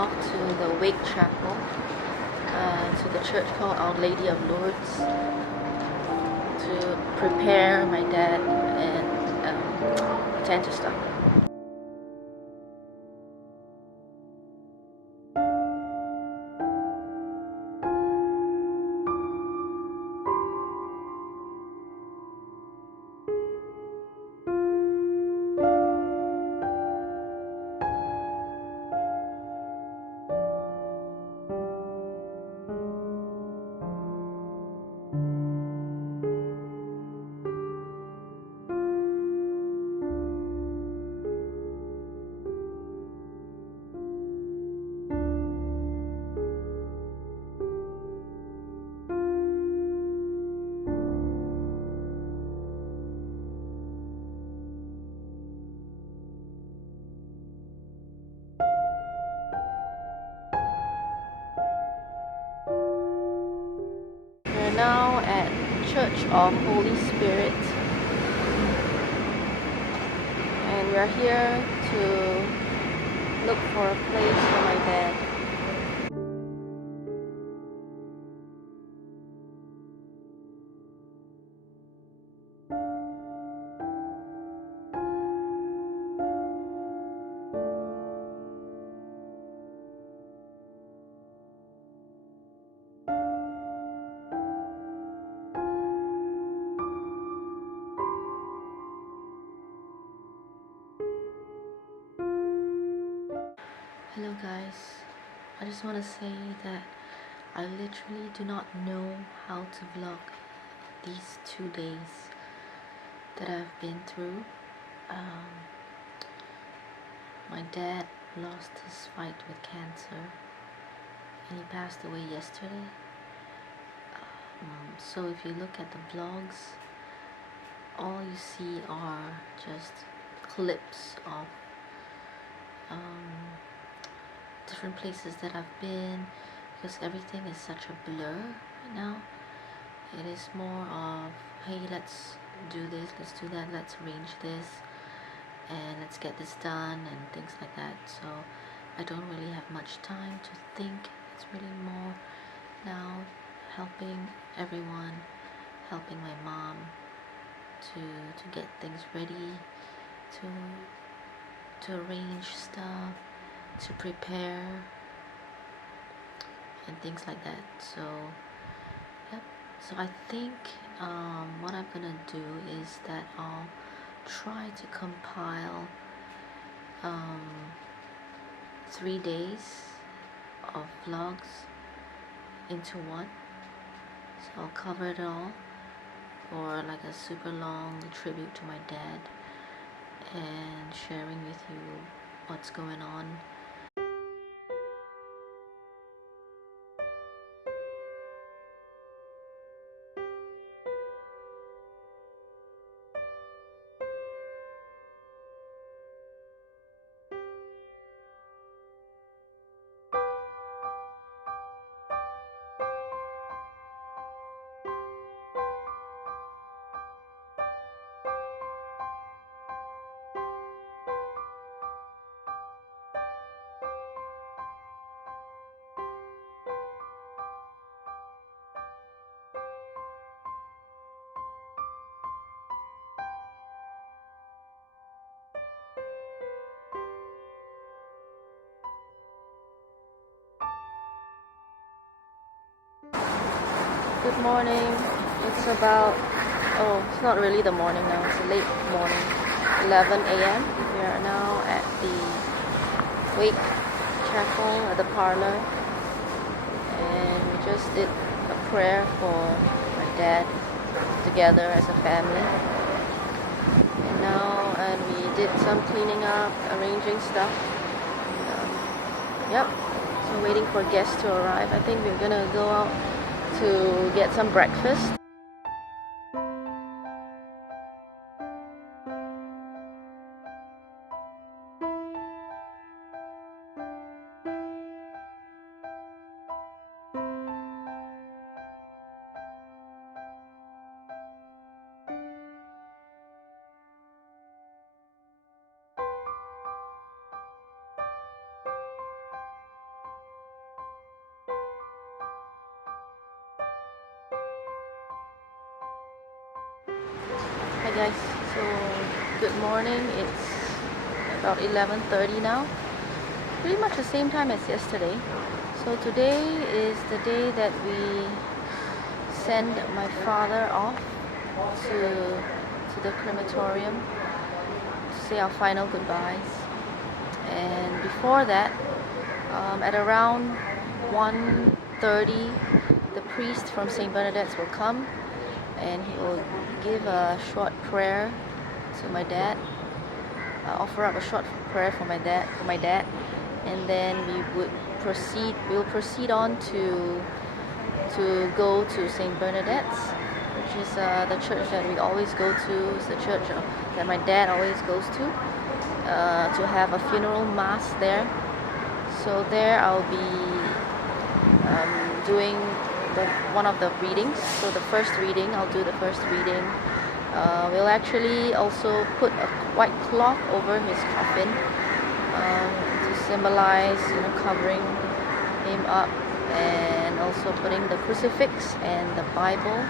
off to the Wake Chapel, to the church called Our Lady of Lourdes, to prepare my dad and attend to stuff. We're now at Church of Holy Spirit, and we're here to look for a place for my dad. Hello guys, I just want to say that I literally do not know how to vlog these 2 days that I've been through. My dad lost his fight with cancer and he passed away yesterday. So if you look at the vlogs, all you see are just clips of different places that I've been, because everything is such a blur right now. It is more of, hey, let's do this, let's do that, let's arrange this, and let's get this done, and things like that. So I don't really have much time to think. It's really more now helping everyone, helping my mom to get things ready, to arrange stuff, to prepare, and things like that. So yep, so I think what I'm gonna do is that I'll try to compile 3 days of vlogs into one. So I'll cover it all, or like a super long tribute to my dad, and sharing with you what's going on. Good morning. It's about, it's not really the morning now, it's a late morning, 11 a.m. We are now at the Wake Chapel at the parlor, and we just did a prayer for my dad together as a family. And we did some cleaning up, arranging stuff. Yep, so waiting for guests to arrive. I think we're gonna go out to get some breakfast. Hi guys, so good morning. It's about 11:30 now. Pretty much the same time as yesterday. So today is the day that we send my father off to the crematorium to say our final goodbyes. And before that, at around 1:30, the priest from St. Bernadette's will come and he will give a short prayer to my dad, offer up a short prayer for my dad, and then we'll proceed on to go to St. Bernadette's, which is the church that we always go to. It's the church that my dad always goes to have a funeral mass there. So there I'll be doing one of the readings. So the first reading, I'll do the first reading. We'll actually also put a white cloth over his coffin to symbolize, covering him up, and also putting the crucifix and the Bible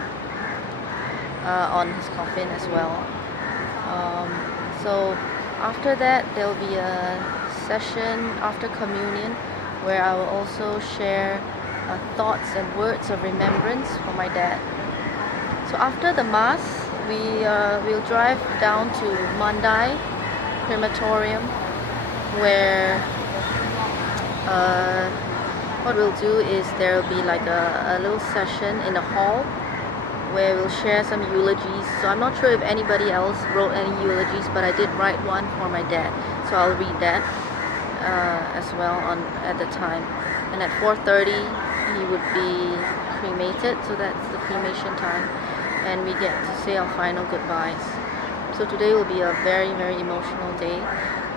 on his coffin as well. So after that, there'll be a session after communion where I will also share thoughts and words of remembrance for my dad. So after the mass, we'll drive down to Mandai crematorium, where what we'll do is there'll be like a little session in the hall where we'll share some eulogies. So I'm not sure if anybody else wrote any eulogies, but I did write one for my dad, so I'll read that as well at the time. And at 4:30 he would be cremated, so that's the cremation time, and we get to say our final goodbyes. So today will be a very, very emotional day.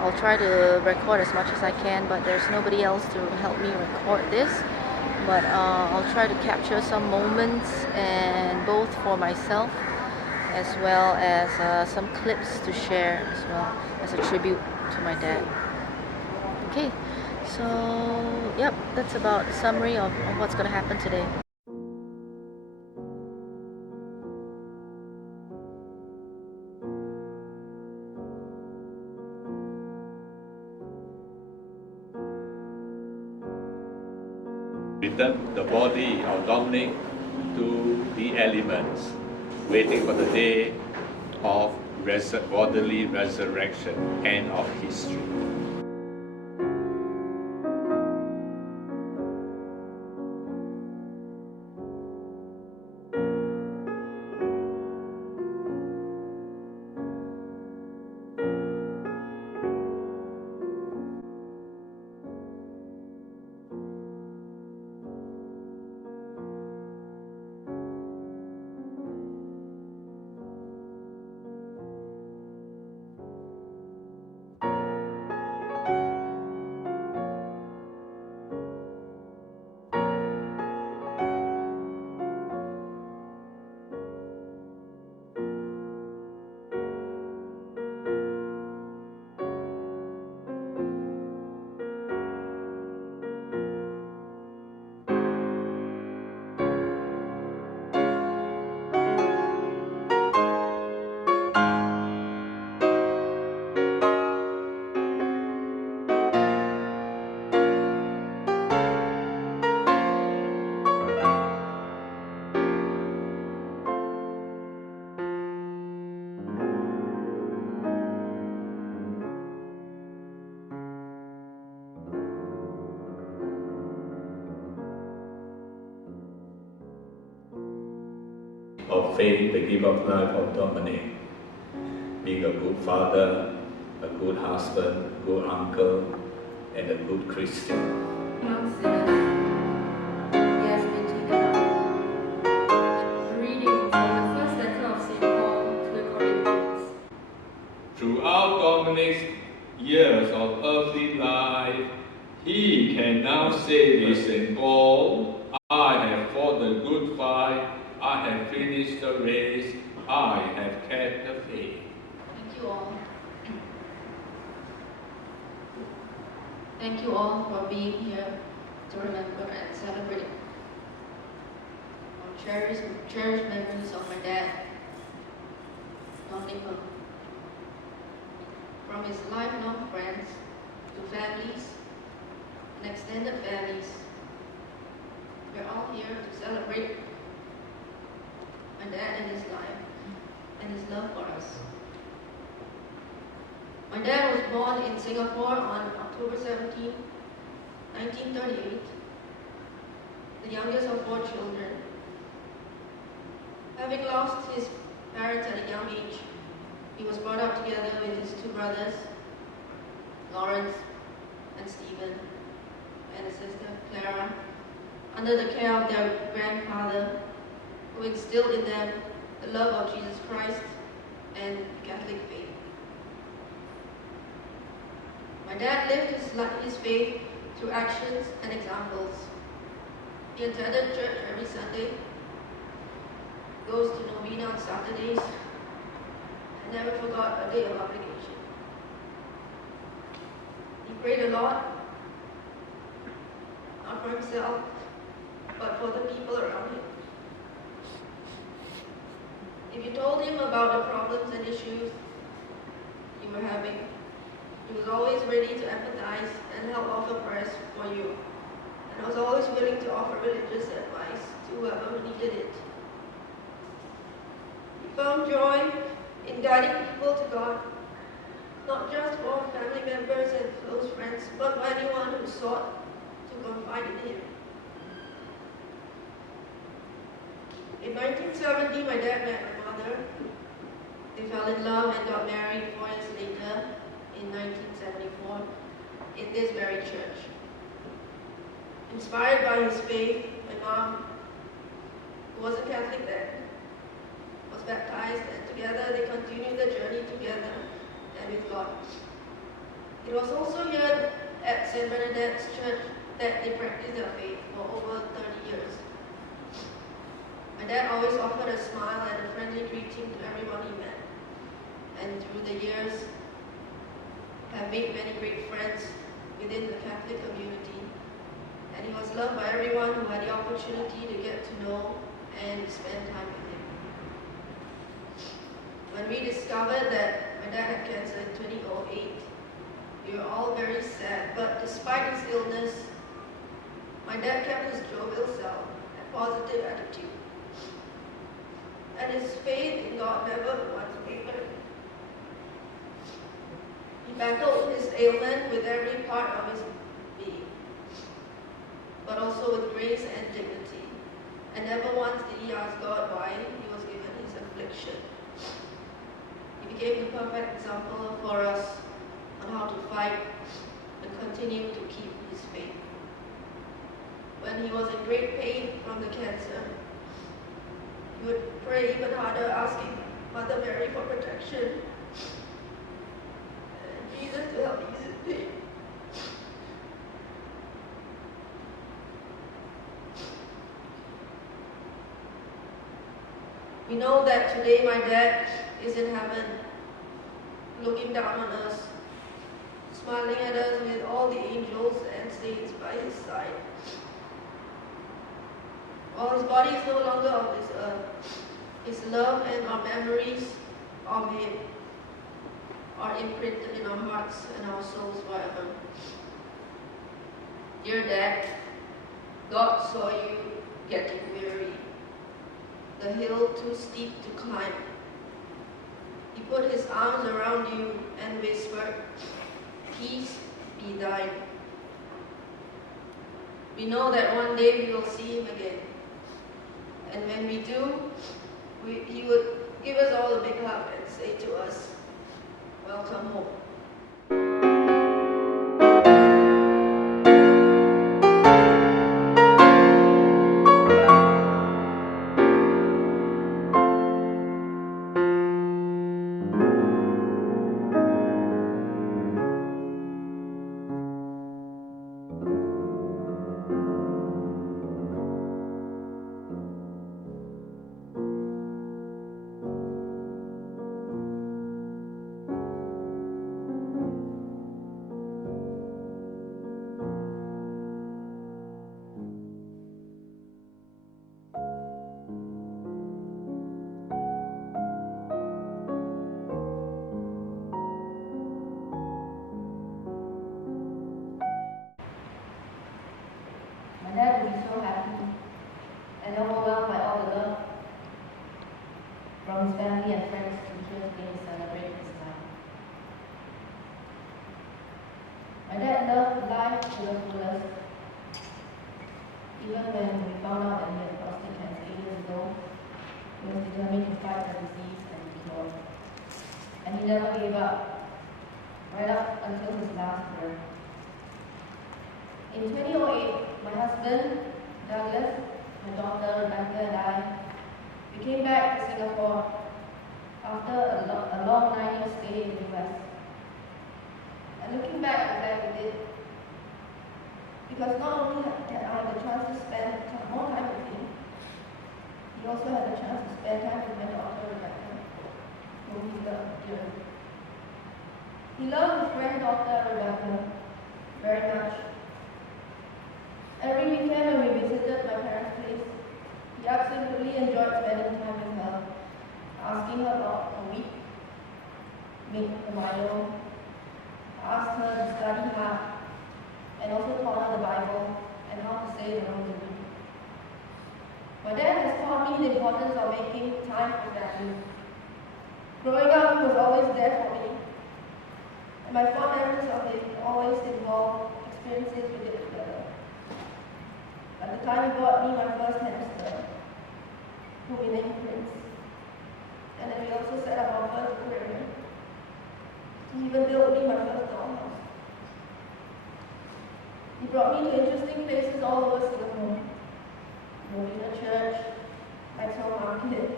I'll try to record as much as I can, but there's nobody else to help me record this. But I'll try to capture some moments, and both for myself as well as some clips to share as well as a tribute to my dad. Okay, so yep, that's about a summary of what's going to happen today. Return the body of Dominic to the elements, waiting for the day of bodily resurrection, end of history. Of faith, the gift of life of Dominic, being a good father, a good husband, a good uncle, and a good Christian. Among sinners, he has been taken up. Reading from the first letter of St. Paul to the Corinthians. Throughout Dominic's years of earthly life, he can now say with St. Paul, I have fought the good fight, I have finished the race, I have kept the faith. Thank you all. Thank you all for being here to remember and celebrate cherished memories of my dad. multiple. From his lifelong friends to families and extended families, we're all here to celebrate my dad and his life and his love for us. My dad was born in Singapore on October 17, 1938, the youngest of 4 children. Having lost his parents at a young age, he was brought up together with his 2 brothers, Lawrence and Stephen, and his sister Clara, under the care of their grandfather, who instilled in them the love of Jesus Christ and the Catholic faith. My dad lived his faith through actions and examples. He attended church every Sunday, goes to novena on Saturdays, and never forgot a day of obligation. He prayed a lot, not for himself, but for the people around him. If you told him about the problems and issues you were having, he was always ready to empathize and help offer prayers for you, and was always willing to offer religious advice to whoever needed it. He found joy in guiding people to God, not just for family members and close friends, but for anyone who sought to confide in him. In 1970, my dad met my mother. They fell in love and got married 4 years later in 1974 in this very church. Inspired by his faith, my mom, who was a Catholic then, was baptized, and together they continued the journey together and with God. It was also here at St. Bernadette's Church that they practiced their faith for over 30 years. My dad always offered a smile and a friendly greeting to everyone he met, and through the years have made many great friends within the Catholic community, and he was loved by everyone who had the opportunity to get to know and spend time with him. When we discovered that my dad had cancer in 2008, we were all very sad, but despite his illness, my dad kept his jovial self and positive attitude, and his faith in God never once wavered. He battled his ailment with every part of his being, but also with grace and dignity, and never once did he ask God why he was given his affliction. He became the perfect example for us on how to fight and continue to keep his faith. When he was in great pain from the cancer, he would pray even harder, asking Mother Mary for protection and Jesus to help ease his pain. We know that today my dad is in heaven, looking down on us, smiling at us with all the angels and saints by his side. While his body is no longer of this earth, his love and our memories of him are imprinted in our hearts and our souls forever. Dear Dad, God saw you getting weary, the hill too steep to climb. He put his arms around you and whispered, "Peace be thine." We know that one day we will see him again. And when we do, he would give us all a big hug and say to us, "Welcome home." his family and friends to hear me celebrate his time. My dad loved life to the fullest. Even when we found out that he had prostate cancer 8 years ago, he was determined to fight the disease and cure. And he never gave up, right up until his last breath. In 2008, my husband, Douglas, my daughter, Rebecca, and I, we came back to Singapore after a long 9-year stay in the US. And looking back, I'm glad we did. Because not only did I have the chance to spend more time with him, he also had the chance to spend time with my daughter, Rebecca, whom he loved dearly. He loved his granddaughter, Rebecca, very much. Every weekend when we visited my parents' place, he absolutely enjoyed spending time with her, asking her about her week, make her Milo, asked her to study hard, and also taught her the Bible and how to say the rosary. My dad has taught me the importance of making time for family. Growing up, he was always there for me, and my fond memories of it always involved experiences we did together. At the time, he bought me my first hamster, whom we named Prince, and then we also set up our first aquarium. He even built me my first dollhouse. He brought me to interesting places all over Singapore. Novena Church, Maxwell Market,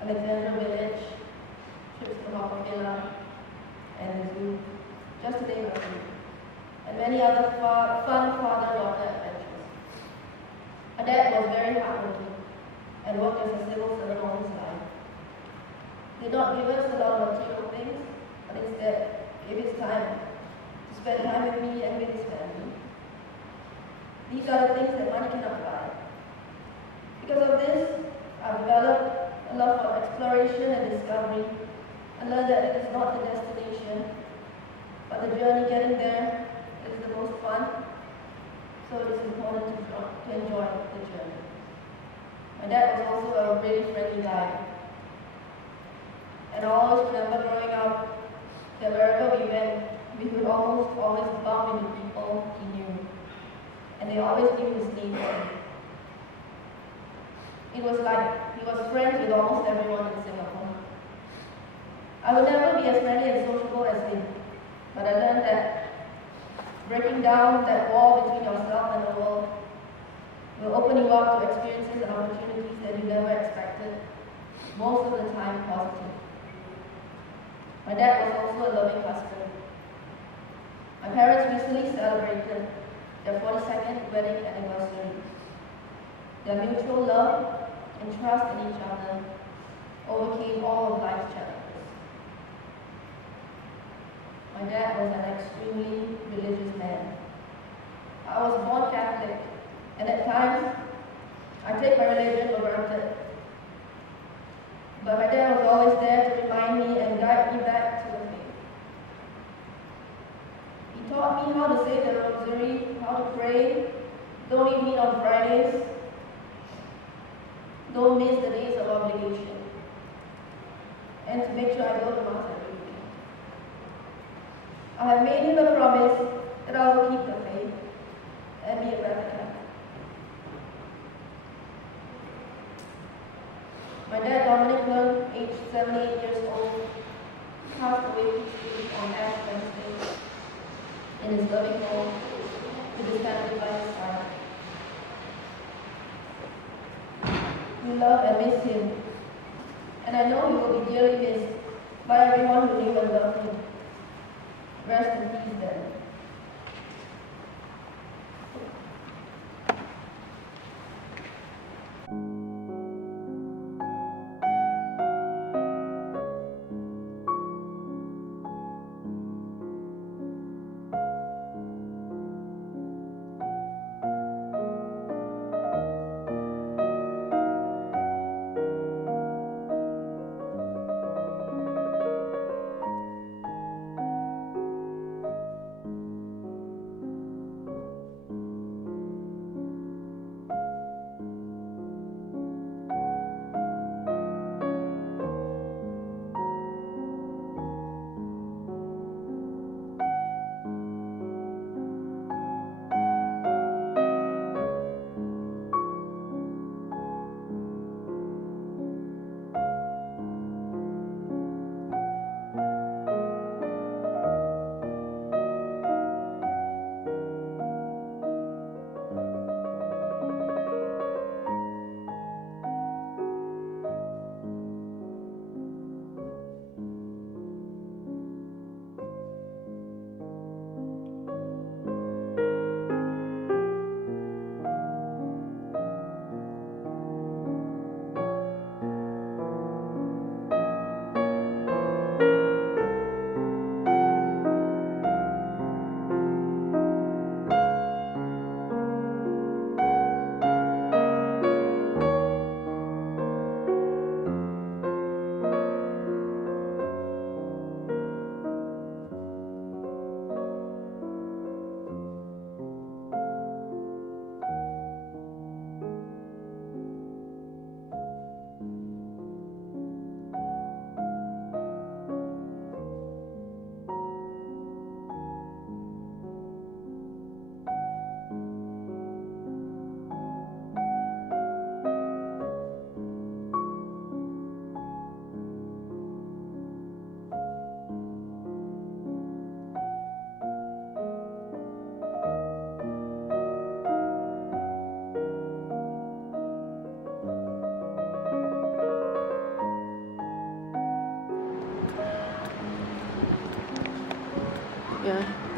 Alexandra Village, trips to Haw Villa, and the zoo, just to name a few, and many other fun father-daughter adventures. My dad was very hardworking and worked as a civil servant all his life. He did not give us a lot of material things, but instead gave his time to spend time with me and with his family. These are the things that money cannot buy. Because of this, I've developed a love for exploration and discovery, and learned that it is not the destination, but the journey getting there is the most fun, so it is important to enjoy the journey. My dad was also a really friendly guy, and I always remember growing up that wherever we went, we would almost always bump into people he knew, and they always knew his name. It was like he was friends with almost everyone in Singapore. I would never be as friendly and sociable as him, but I learned that breaking down that wall between yourself and the world will open you up to experiences and opportunities that you never expected, most of the time positive. My dad was also a loving husband. My parents recently celebrated their 42nd wedding anniversary. Their mutual love and trust in each other overcame all of life's challenges. My dad was an extremely religious man. I was born Catholic, and at times I take my religion for granted. But my dad was always there to remind me and guide me back to the faith. He taught me how to say the rosary, how to pray, don't eat meat on Fridays, don't miss the days of obligation, and to make sure I go to Mass every weekend. I have made him a promise that I will keep the faith and be a better Catholic. My dad, Dominic, aged 78 years old, passed away peacefully on Ash Wednesday in his loving home with his family by his side. We love and miss him, and I know he will be dearly missed by everyone who knew and loved him. Rest in peace, then.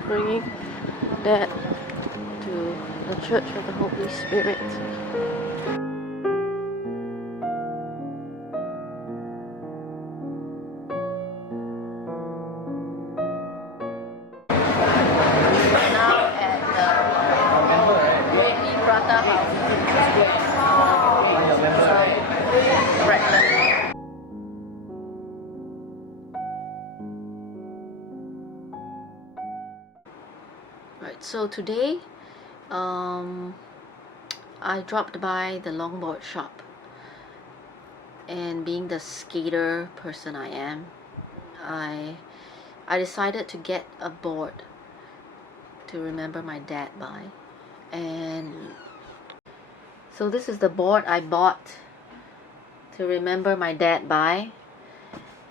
bringing Dad to the Church of the Holy Spirit. Now at the Whitney Prata House. Breakfast. Right, so today I dropped by the longboard shop, and being the skater person I am, I decided to get a board to remember my dad by. And so this is the board I bought to remember my dad by.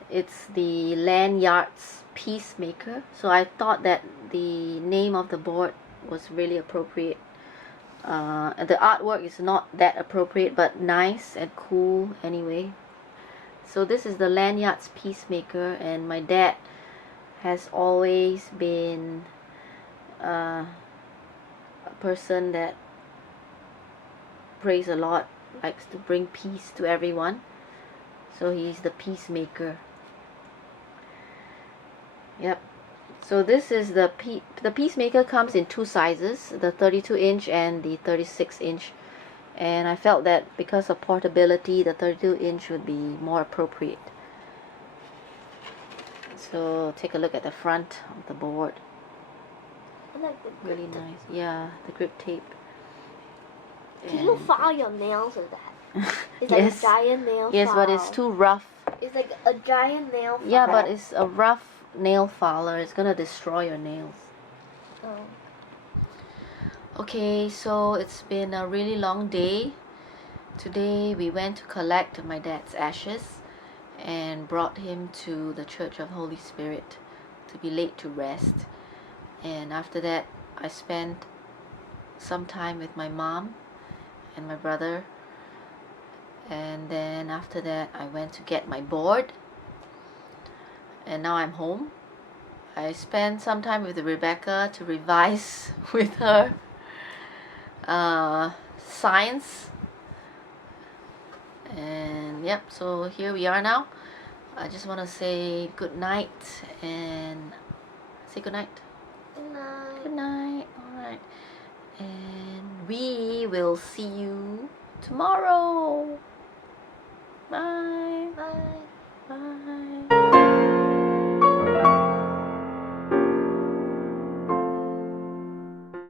It's the Lanyards Peacemaker. So I thought that the name of the board was really appropriate. The artwork is not that appropriate, but nice and cool anyway. So this is the Lanyards Peacemaker, and my dad has always been a person that prays a lot, likes to bring peace to everyone. So he's the peacemaker. Yep. So this is the Peacemaker comes in two sizes, the 32-inch and the 36-inch. And I felt that because of portability, the 32-inch would be more appropriate. So take a look at the front of the board. I like the grip Really tape. nice. Yeah, the grip tape. Can you And- file your nails with that? It's Yes. like a giant nail Yes, file. but it's too rough. It's like a giant nail file. Yeah, but it's a rough nail filer. It's gonna destroy your nails. Oh. Okay, so it's been a really long day. Today we went to collect my dad's ashes and brought him to the Church of Holy Spirit to be laid to rest. And after that, I spent some time with my mom and my brother. And then after that, I went to get my board. And now I'm home. I spent some time with Rebecca to revise with her science. And yep, so here we are now. I just want to say good night and say good night. Good night. Good night. Alright. And we will see you tomorrow.